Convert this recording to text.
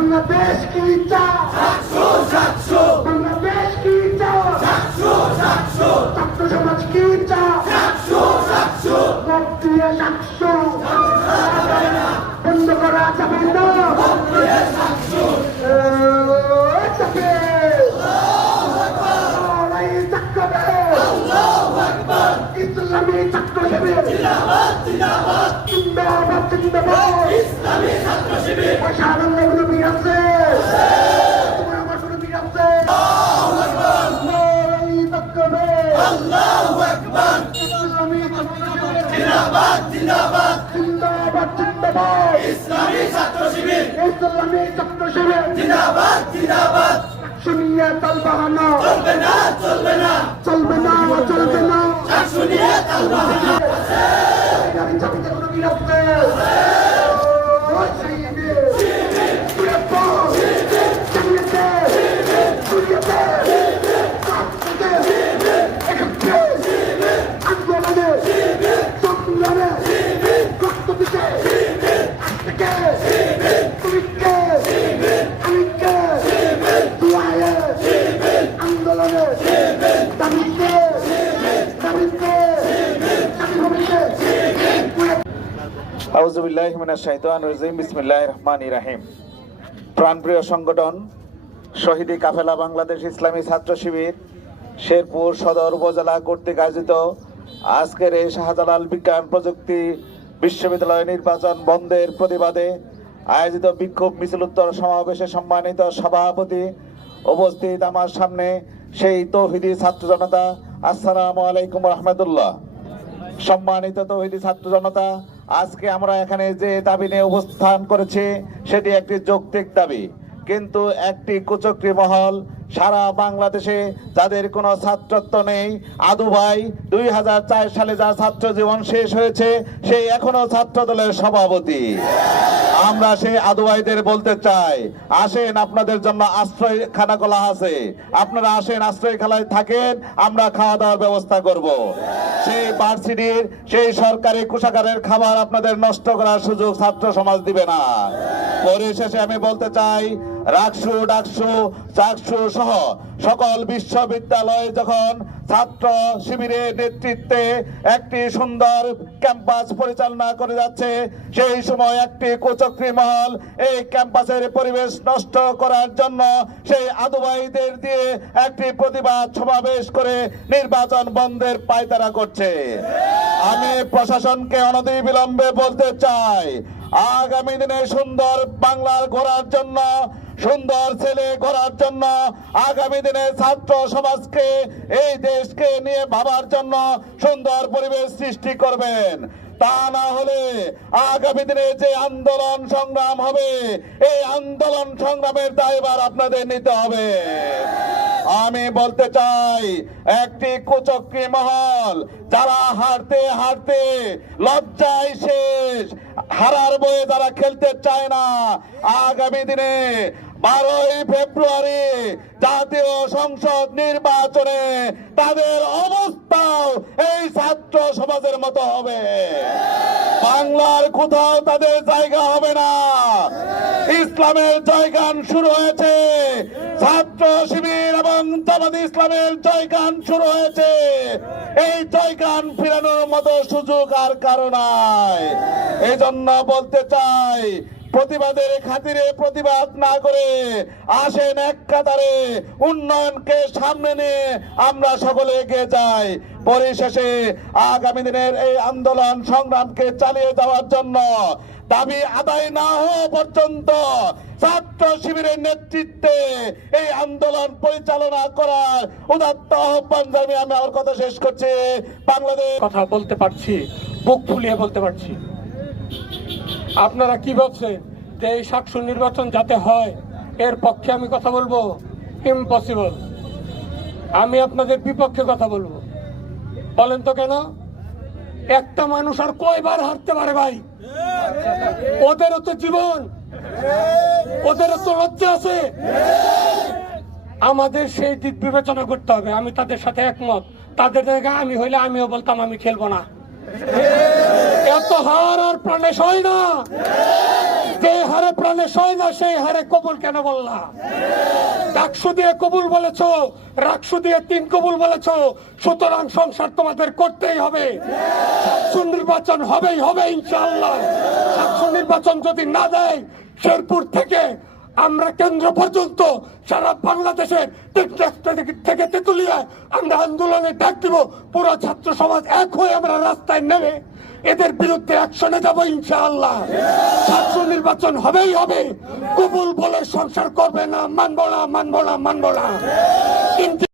বাংলাদেশ কি চায়? বাংলাদেশ কি চায়? ছাত্র সমাজ কি চায়? ভোট দিয়ে সাতশো। বন্ধ করা যাবে না। থাকবে। ইসলামী ছাত্র শিবির জিন্দাবাদ। জিন্দাবাদ পয়সা আনন্দ নবী আছে তোমার আমার কোনো বীর আছে লড়াই ইসলামী ছাত্র শিবির জিন্দাবাদ। জিন্দাবাদ ইসলামী ছাত্র শিবির ইসলামী ছাত্র শিবির জিন্দাবাদ। জিন্দাবাদ শুনিয়ে তাল চলবে না চলবে না। চলবে না চলবে না। শুনিয়ে রহিম। প্রাণপ্রিয় সংগঠন, শহীদি কাফেলা বাংলাদেশ ইসলামী ছাত্র শেরপুর সদর উপজেলা কর্তৃক আয়োজিত আজকের এই শাহজালাল বিজ্ঞান প্রযুক্তি বিশ্ববিদ্যালয় নির্বাচন বন্ধের প্রতিবাদে আয়োজিত বিক্ষোভ মিছিল উত্তর সমাবেশে সম্মানিত সভাপতি উপস্থিত আমার সামনে সেই তৌহিদি ছাত্র জনতা, আসসালামু আলাইকুম রহমতুল্লাহ। সম্মানিত তৌহিদি ছাত্র জনতা আজকে আমরা এখানে যে দাবি নিয়ে অবস্থান করেছি, সেটি একটি যৌক্তিক দাবি। কিন্তু একটি কুচক্রী মহল সারা বাংলাদেশে যাদের কোনো ছাত্রত্ব নেই, আদু ভাই দুই হাজার চার সালে যা ছাত্র জীবন শেষ হয়েছে, সেই এখনও ছাত্র দলের সভাপতি। আমরা সেই আদুয়াইদের বলতে চাই, আসেন আপনাদের জন্য আশ্রয় খানা কলা আছে। আপনারা আসেন আশ্রয় খেলায় থাকেন, আমরা খাওয়া দাওয়ার ব্যবস্থা করব। সেই ভার্সিটির সেই সরকারি কোষাগারের খাবার আপনাদের নষ্ট করার সুযোগ ছাত্র সমাজ দিবে না। পরিশেষে আমি বলতে চাই রাকসু, ডাকসু, চাকসু সহ সকল বিশ্ববিদ্যালয়ে যখন ছাত্র শিবিরের নেতৃত্বে একটি সুন্দর ক্যাম্পাস পরিচালনা করে যাচ্ছে, সেই সময় একটি কুচক্রী মহল এই ক্যাম্পাসের পরিবেশ নষ্ট করার জন্য সেই আদুবাইদের দিয়ে একটি প্রতিবাদ সমাবেশ করে নির্বাচন বন্ধের পায়তারা করছে। আমি প্রশাসনকে অনতি বিলম্বে বলতে চাই, আগামী দিনে সুন্দর বাংলার গড়ার জন্য সুন্দর ছেলে গড়ার জন্য আগামী দিনে ছাত্র সমাজকে এই দেশকে নিয়ে ভাবার জন্য সুন্দর পরিবেশ সৃষ্টি করবেন। তা না হলে আগামী দিনে যে আন্দোলন সংগ্রাম হবে, এই আন্দোলন সংগ্রামের দায়ভার আপনাদের নিতে হবে। আমি বলতে চাই, একটি কুচক্রী মহল, যারা হারতে হারতে লজ্জায় শেষ, হারার বয়ে যারা খেলতে চায় না, আগামী দিনে বারোই ফেব্রুয়ারি জাতীয় সংসদ নির্বাচনে তাদের অবস্থাও এই ছাত্র সমাজের মতো হবে। বাংলার কোথাও তাদের জায়গা হবে না। ইসলামের জয়গান শুরু হয়েছে। ছাত্র শিবির এবং জামাত ইসলামের জয়গান শুরু হয়েছে। এই জয়গান ফিরানোর মতো সুযোগ আর কারও নাই। এই জন্য বলতে চাই প্রতিবাদের খাতিরে প্রতিবাদ না করে আসেন এক কাতারে। উন্নয়নকে সামনে নিয়ে আমরা সকলে এগিয়ে যাই। পরিশেষে আগামী দিনের এই আন্দোলন সংগ্রামকে চালিয়ে যাওয়ার জন্য দাবি আদায় না হওয়া পর্যন্ত ছাত্র শিবিরের নেতৃত্বে এই আন্দোলন পরিচালনা করার উদাত্ত আহ্বান জানিয়ে আমি আমার কথা শেষ করছি। বাংলাদেশ কথা বলতে পারছি, বুক ফুলিয়ে বলতে পারছি। আপনারা কি ভাবছেন? যে এই সাকসু নির্বাচন যাতে হয়, এর পক্ষে আমি কথা বলব? ইম্পসিবল আমি আপনাদের বিপক্ষে কথা বলব। বলেন তো কেন? একটা মানুষ আর কয়বার হারতে পারে ভাই? ওদেরও তো জীবন। ওদেরও তো লজ্জা আছে। আমাদের সেই দিক বিবেচনা করতে হবে। আমি তাদের সাথে একমত। তাদের জায়গায় আমি হইলে আমিও বলতাম, আমি খেলব না। এত হার আর প্রাণে সয় না। যে হারে প্রাণে সয় না, সেই হারে কবুল কেন বললা? ডাকসু দিয়ে কবুল বলেছ রাকসু দিয়ে তিন কবুল বলেছ, সুতরাং সংসার তোমাদের করতেই হবে। নির্বাচন হবেই হবে, ইনশাআল্লাহ। সাতশো নির্বাচন যদি না দেয়, শেরপুর থেকে আমরা কেন্দ্র পর্যন্ত সারা বাংলাদেশের থেকে তেতুলিয়া আমরা আন্দোলনে ডাক দিব। পুরো ছাত্র সমাজ এক হয়ে আমরা রাস্তায় নেমে এদের বিরুদ্ধে অ্যাকশনে যাব ইনশাআল্লাহ। ছাত্র নির্বাচন হবেই হবে। কুবুল বলে সংসার করবে না, মানবো না মানবো না মানবো না।